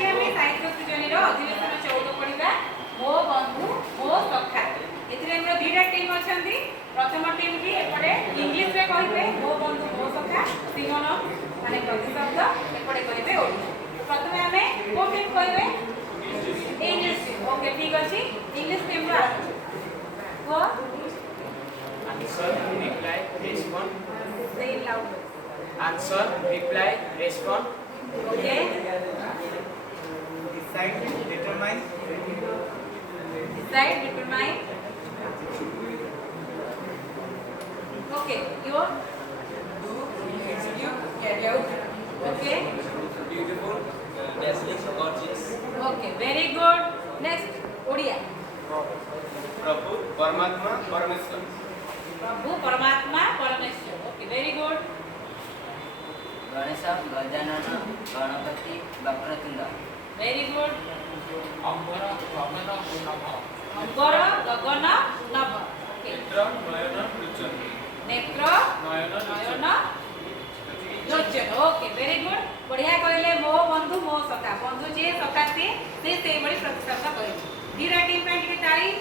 आज आम साहित्य सृजनी अधिवेशन 14 पढ़ा मो बंधु मो सखा। एमर दुईटा टीम अच्छा। प्रथम टीम की एपटे इंग्लीश रे कहे मो बंधु मो सखा सिमन माने प्रतिशब्द एपटे कहे ओडिया। प्रथम आम को टीम कहे इंग्लीश टीम। ओके ठीक अच्छे इंग्लीश टीम को Answer, reply, respond. say it loud. Answer, reply, respond. Okay. Decide, determine. Decide, determine. Okay. Your Do, execute, carry out. okay. Beautiful, dazzling, gorgeous. Okay. Very good. Next. Odia. प्रभु परमात्मा परमेश्वर। प्रभु परमात्मा परमेश्वर। Okay very good. Ganesh Gajanan Ganpati Vakratund. Very good. अम्बर गगन नभ। अंबर गगन नभ। ओके नेत्र नयन लोचन। नेत्र नयन लोचन। Okay very good. बढ़िया कहले मो बंधु मो सखा। बंधु जे सखा से बड़ी प्रतिशब्द कहले। दीरा टीम पे ताली।